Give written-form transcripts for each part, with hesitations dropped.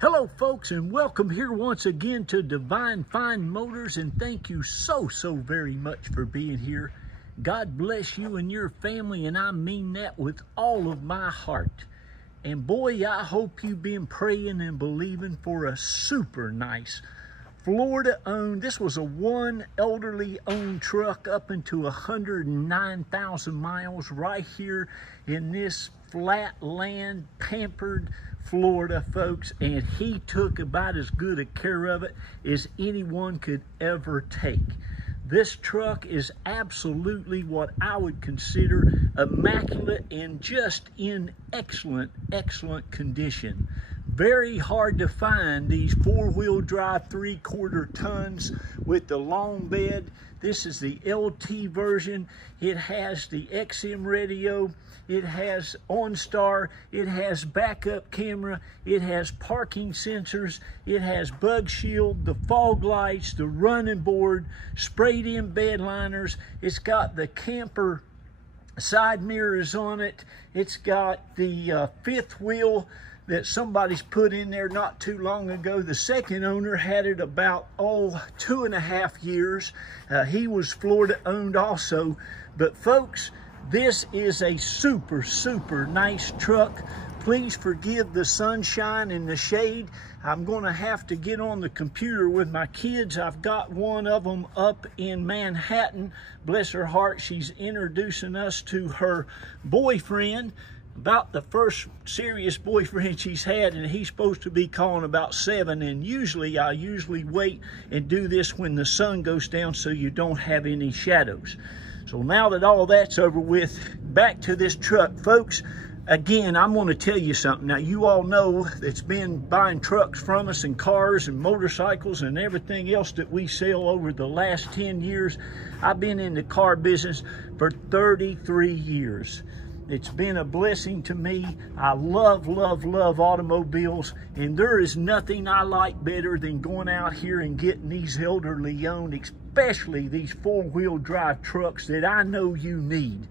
Hello folks, and welcome here once again to Divine Fine Motors, and thank you so very much for being here. God bless you and your family, and I mean that with all of my heart. And boy, I hope you've been praying and believing for a super nice Florida owned. This was a one elderly owned truck up into 109,000 miles right here in this flat land, pampered Florida, folks, and he took about as good a care of it as anyone could ever take. This truck is absolutely what I would consider immaculate and just in excellent condition. Very hard to find these four-wheel drive 3/4 tons with the long bed. This is the LT version. It has the XM radio. It has OnStar. It has backup camera. It has parking sensors. It has bug shield, the fog lights, the running board, sprayed in bed liners. It's got the camper side mirrors on it. It's got the fifth wheel that somebody's put in there not too long ago. The second owner had it about 2.5 years. He was Florida owned also. But folks, this is a super nice truck. Please forgive the sunshine and the shade. I'm going to have to get on the computer with my kids. I've got one of them up in Manhattan. Bless her heart, she's introducing us to her boyfriend. About the first serious boyfriend she's had, and he's supposed to be calling about 7. And I usually wait and do this when the sun goes down so you don't have any shadows. So now that all that's over with, back to this truck, folks. Again, I'm going to tell you something. Now, you all know that's been buying trucks from us, and cars and motorcycles and everything else that we sell over the last 10 years. I've been in the car business for 33 years. It's been a blessing to me. I love automobiles, and there is nothing I like better than going out here and getting these elderly owned, especially these four-wheel drive trucks that I know you need.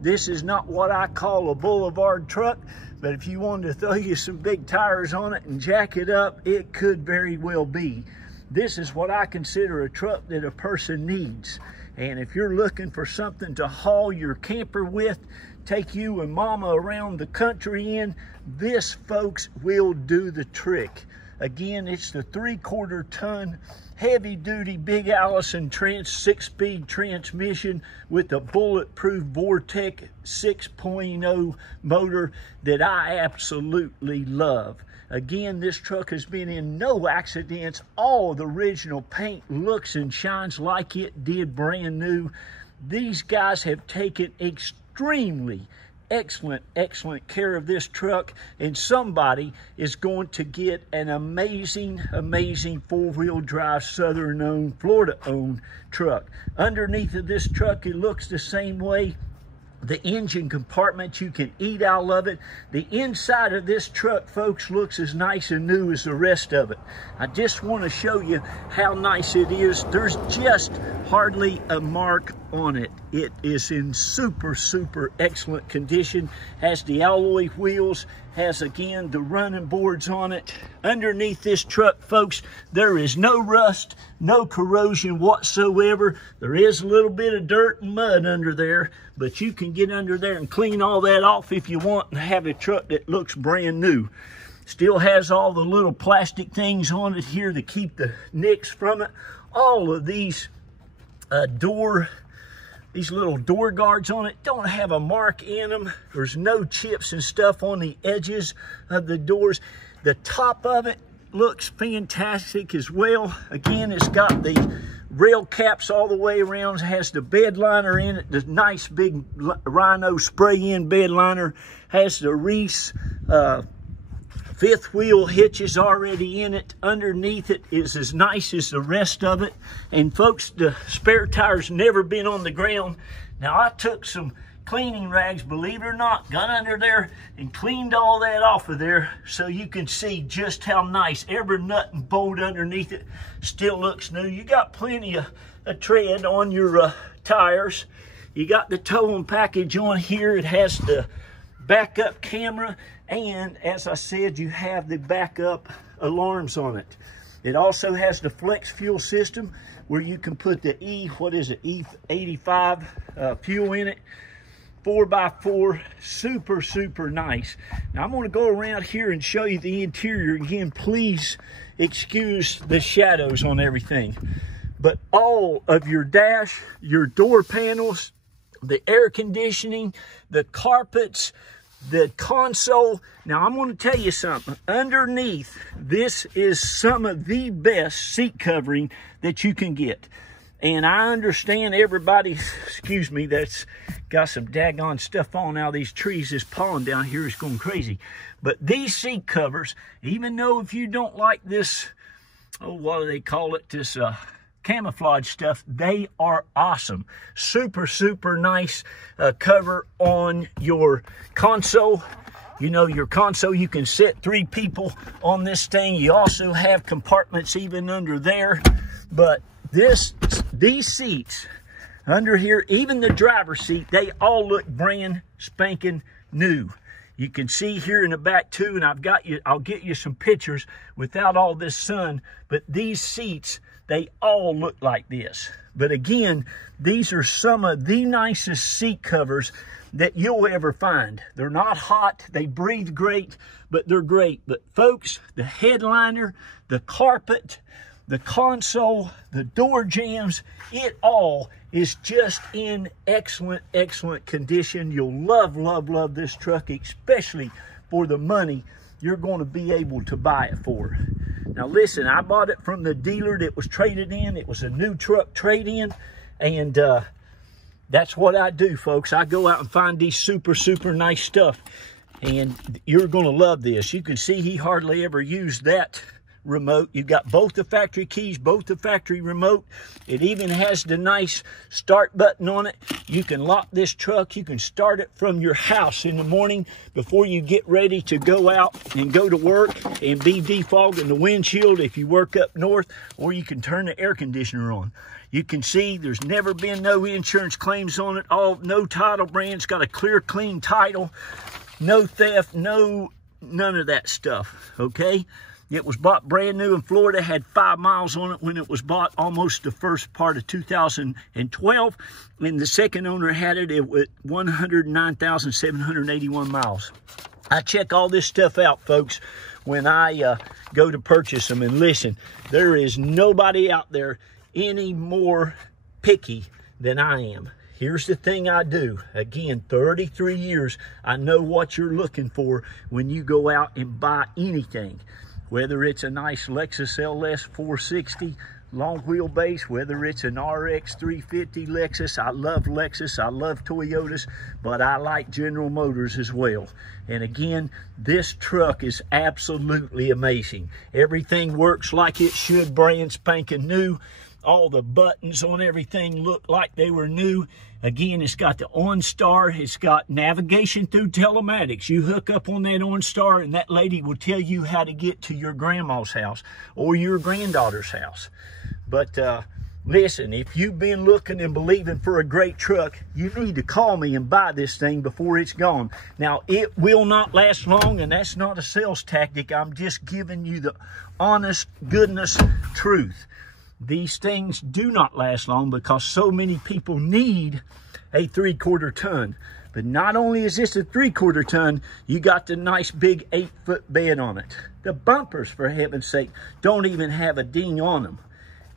This is not what I call a boulevard truck, but if you wanted to throw you some big tires on it and jack it up, it could very well be. This is what I consider a truck that a person needs. And if you're looking for something to haul your camper with, take you and mama around the country in, this, folks, will do the trick. Again, it's the 3/4 ton heavy duty big Allison 6-speed transmission with a bulletproof Vortec 6.0 motor that I absolutely love. Again, this truck has been in no accidents. All the original paint looks and shines like it did brand new. These guys have taken extremely excellent care of this truck, and somebody is going to get an amazing four-wheel drive Southern owned, Florida owned truck. Underneath of this truck, it looks the same way. The engine compartment, you can eat out of it. The inside of this truck, folks, looks as nice and new as the rest of it. I just want to show you how nice it is. There's just hardly a mark on it. It is in super excellent condition. Has the alloy wheels, has again the running boards on it. Underneath this truck, folks, there is no rust, no corrosion whatsoever. There is a little bit of dirt and mud under there, but you can get under there and clean all that off if you want and have a truck that looks brand new. Still has all the little plastic things on it here to keep the nicks from it. All of these these little door guards on it don't have a mark in them. There's no chips and stuff on the edges of the doors. The top of it looks fantastic as well. Again, it's got the rail caps all the way around. It has the bed liner in it, the nice big Rhino spray-in bed liner. Has the Reese fifth wheel hitches already in it. Underneath it is as nice as the rest of it. And folks, the spare tire's never been on the ground. Now, I took some cleaning rags, believe it or not, got under there and cleaned all that off of there so you can see just how nice every nut and bolt underneath it still looks new. You got plenty of tread on your tires. You got the towing package on here. It has the backup camera, and as I said, you have the backup alarms on it. It also has the flex fuel system where you can put the E85 fuel in it. 4x4, super, super nice. Now I'm going to go around here and show you the interior again. Please excuse the shadows on everything. But all of your dash, your door panels, the air conditioning, the carpets, the console. Now I'm going to tell you something. Underneath, this is some of the best seat covering that you can get. And I understand everybody, excuse me, that's got some daggone stuff on now. These trees, this pollen down here is going crazy. But these seat covers, even though if you don't like this, oh, what do they call it, this camouflage stuff, they are awesome. Super, super nice cover on your console. You know, your console, you can sit 3 people on this thing. You also have compartments even under there. But these seats under here, even the driver's seat, they all look brand spanking new. You can see here in the back too, and I'll get you some pictures without all this sun, but these seats, they all look like this. But again, these are some of the nicest seat covers that you'll ever find. They're not hot, they breathe great, but they're great. But folks, the headliner, the carpet, the console, the door jambs, it all is just in excellent, excellent condition. You'll love, love, love this truck, especially for the money you're going to be able to buy it for. Now listen, I bought it from the dealer that was traded in. It was a new truck trade-in, and that's what I do, folks. I go out and find these super, super nice stuff, and you're going to love this. You can see he hardly ever used that remote. You've got both the factory keys, both the factory remote. It even has the nice start button on it. You can lock this truck. You can start it from your house in the morning before you get ready to go out and go to work and be defogging the windshield if you work up north, or you can turn the air conditioner on. You can see there's never been no insurance claims on it. No title brands, got a clear, clean title. No theft, none of that stuff, okay? It was bought brand new in Florida, had 5 miles on it when it was bought, almost the first part of 2012. And the second owner had it with 109,781 miles. I check all this stuff out, folks, when I go to purchase them. And listen, there is nobody out there any more picky than I am. Here's the thing I do. Again, 33 years, I know what you're looking for when you go out and buy anything. Whether it's a nice Lexus LS 460 long wheelbase, whether it's an RX 350 Lexus. I love Lexus, I love Toyotas, but I like General Motors as well. And again, this truck is absolutely amazing. Everything works like it should, brand spanking new. All the buttons on everything look like they were new. Again, it's got the OnStar. It's got navigation through telematics. You hook up on that OnStar and that lady will tell you how to get to your grandma's house or your granddaughter's house. But listen, if you've been looking and believing for a great truck, you need to call me and buy this thing before it's gone. Now, it will not last long, and that's not a sales tactic. I'm just giving you the honest goodness truth. These things do not last long because so many people need a 3/4 ton. But not only is this a 3/4 ton, you got the nice big 8-foot bed on it. The bumpers, for heaven's sake, don't even have a ding on them.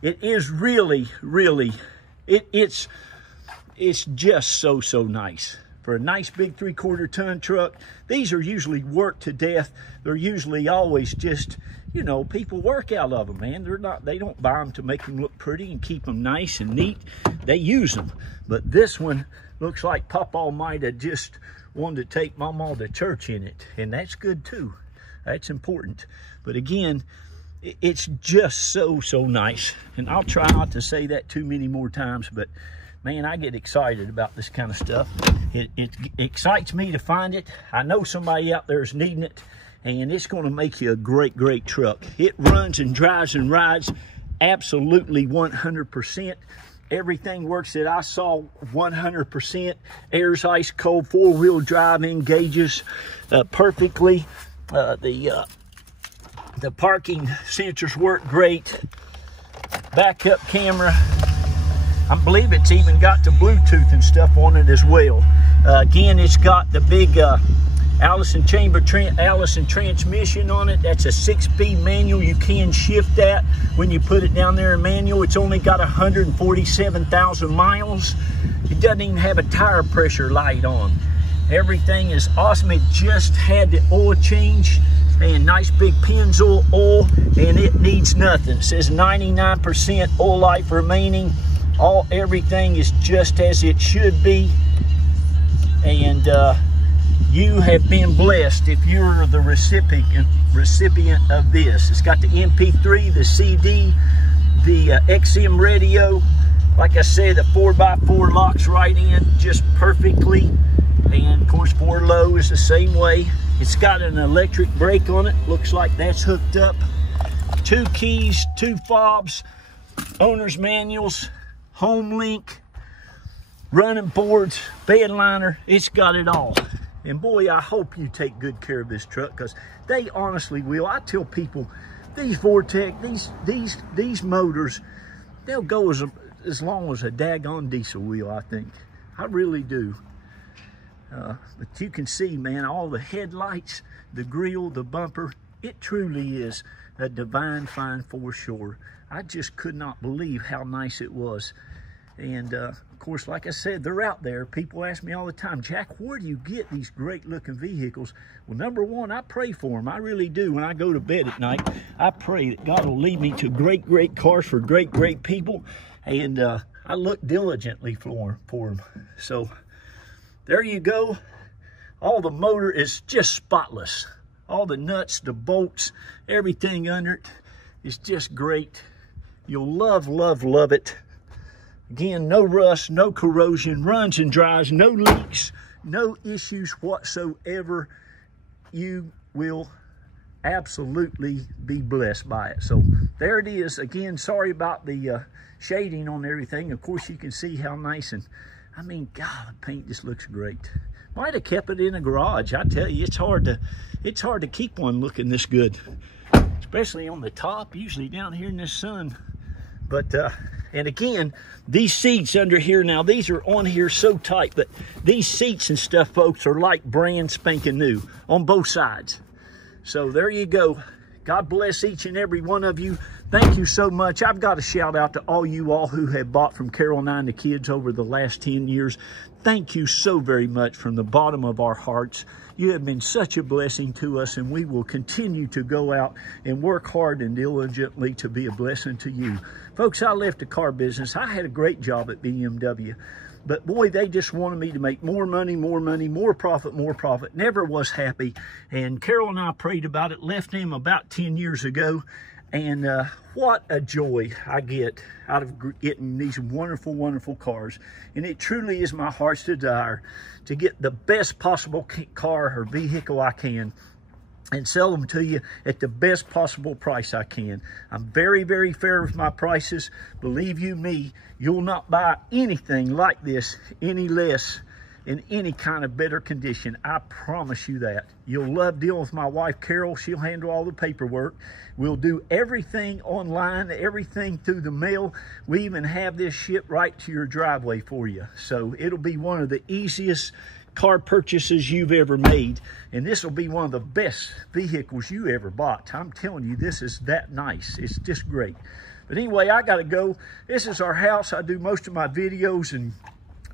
It is really, really, it's just so nice. For a nice big 3/4 ton truck, these are usually worked to death. They're usually always just, you know, people work out of them, man. They don't buy them to make them look pretty and keep them nice and neat. They use them. But this one looks like Papa might have just wanted to take Mama to church in it. And that's good too. That's important. But again, it's just so nice. And I'll try not to say that too many more times, but man, I get excited about this kind of stuff. It excites me to find it. I know somebody out there is needing it, and it's going to make you a great truck. It runs and drives and rides absolutely 100%. Everything works that I saw 100%. Air's ice cold, 4-wheel drive engages perfectly. The The parking sensors work great. Backup camera. I believe it's even got the Bluetooth and stuff on it as well. Again, it's got the big Allison transmission on it. That's a 6-speed manual. You can shift that when you put it down there in manual. It's only got 147,000 miles. It doesn't even have a tire pressure light on. Everything is awesome. It just had the oil change, and nice big Pennzoil oil, and it needs nothing. It says 99% oil life remaining. Everything is just as it should be, and you have been blessed if you're the recipient of this. It's got the MP3, the CD, the XM radio. Like I said, the 4x4 locks right in just perfectly, and of course 4 low is the same way. It's got an electric brake on it. Looks like that's hooked up. 2 keys, 2 fobs, owner's manuals, home link, running boards, bed liner. It's got it all. And boy, I hope you take good care of this truck, because they honestly will. I tell people, these Vortec, these motors, they'll go as long as a daggone diesel wheel, I think. I really do. But you can see, man, all the headlights, the grill, the bumper, it truly is a divine find for sure. I just could not believe how nice it was. And of course, like I said, they're out there. People ask me all the time, Jack, where do you get these great looking vehicles? Well, number one, I pray for them. I really do. When I go to bed at night, I pray that God will lead me to great cars for great people. And I look diligently for them. So there you go. All the motor is just spotless. All the nuts, the bolts, everything under it is just great. You'll love it. Again, no rust, no corrosion, runs and dries, no leaks, no issues whatsoever. You will absolutely be blessed by it. So there it is. Again, sorry about the shading on everything. Of course, you can see how nice, and I mean, God, the paint just looks great. Might have kept it in a garage. I tell you, it's hard to keep one looking this good, especially on the top, usually down here in the sun. But and again, these seats under here, now these are on here so tight, but these seats and stuff, folks, are like brand spanking new on both sides. So there you go. God bless each and every one of you. Thank you so much. I've got a shout out to all you all who have bought from Carol and I and the kids over the last 10 years. Thank you so very much from the bottom of our hearts. You have been such a blessing to us, and we will continue to go out and work hard and diligently to be a blessing to you. Folks, I left the car business. I had a great job at BMW. But boy, they just wanted me to make more money, more profit. Never was happy. And Carol and I prayed about it, left them about 10 years ago. And what a joy I get out of getting these wonderful cars. And it truly is my heart's desire to get the best possible car or vehicle I can and sell them to you at the best possible price I can. I'm very fair with my prices. Believe you me, you'll not buy anything like this any less in any kind of better condition. I promise you that. You'll love dealing with my wife, Carol. She'll handle all the paperwork. We'll do everything online, everything through the mail. We even have this shipped right to your driveway for you. So it'll be one of the easiest car purchases you've ever made, and this will be one of the best vehicles you ever bought. I'm telling you, this is that nice. It's just great. But anyway, I gotta go. This is our house. I do most of my videos and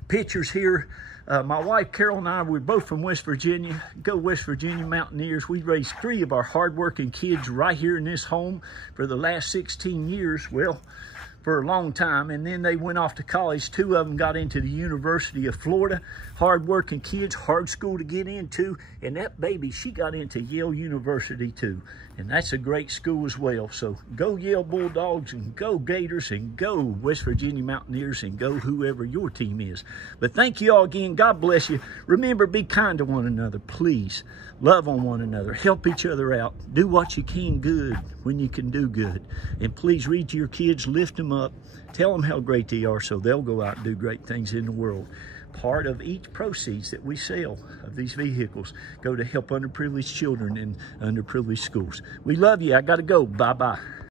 pictures here. My wife Carol and I, we're both from West Virginia. Go West Virginia Mountaineers. We raised 3 of our hardworking kids right here in this home for the last 16 years. Well, for a long time, and then they went off to college. 2 of them got into the University of Florida. Hard-working kids, hard school to get into, and that baby, she got into Yale University too, and that's a great school as well. So go Yale Bulldogs, and go Gators, and go West Virginia Mountaineers, and go whoever your team is. But thank you all again. God bless you. Remember, be kind to one another, please. Love on one another. Help each other out. Do what you can good when you can do good. And please read to your kids, lift them up, tell them how great they are so they'll go out and do great things in the world. part of each proceeds that we sell of these vehicles go to help underprivileged children in underprivileged schools. We love you. I got to go. Bye-bye.